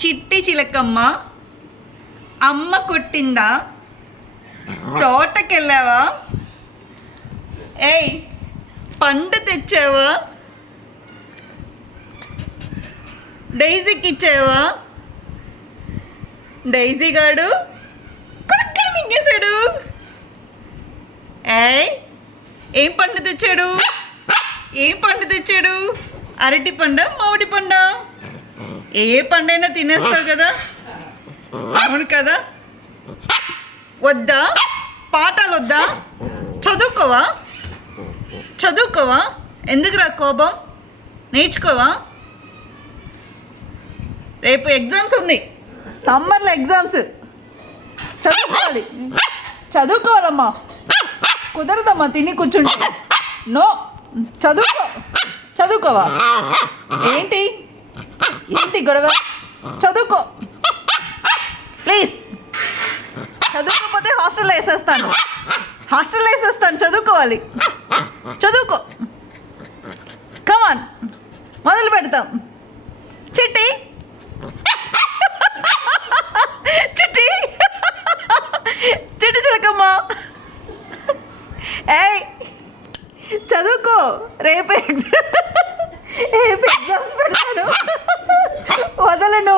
చిట్టి చిలకమ్మ అమ్మ కొట్టిందా, తోటకెళ్ళావా, ఏయ్ పండు తెచ్చావా, డైజీకి ఇచ్చావా, డైజీ గాడు కొడుకుని మింగేశాడు. ఏయ్ ఏం పండు తెచ్చాడు, ఏం పండు తెచ్చాడు, అరటి పండ మామిడి పండ, ఏ పండైనా తినేస్తావు కదా, అవును కదా, వద్దా పాఠాలు వద్దా, చదువుకోవా చదువుకోవా, ఎందుకు రా కోపం, నేర్చుకోవా, రేపు ఎగ్జామ్స్ ఉంది, సమ్మర్లో ఎగ్జామ్స్, చదువుకోవాలి చదువుకోవాలమ్మా, కుదరదమ్మా తిని కూర్చుంటే, నో చదువుకోవా, ఏంటి ఏంటి గొడవ, చదువుకో ప్లీజ్, చదువుకోకపోతే హాస్టల్లో వేసేస్తాను, చదువుకోవాలి, చదువుకో, కమాన్ మొదలు పెడతాం. చిట్టి చిట్టి చిట్టి చిలకమ్మ, ఏయ్ చదువుకో, రేపు ఎగ్జామ్స్ పెడతాను, వదలను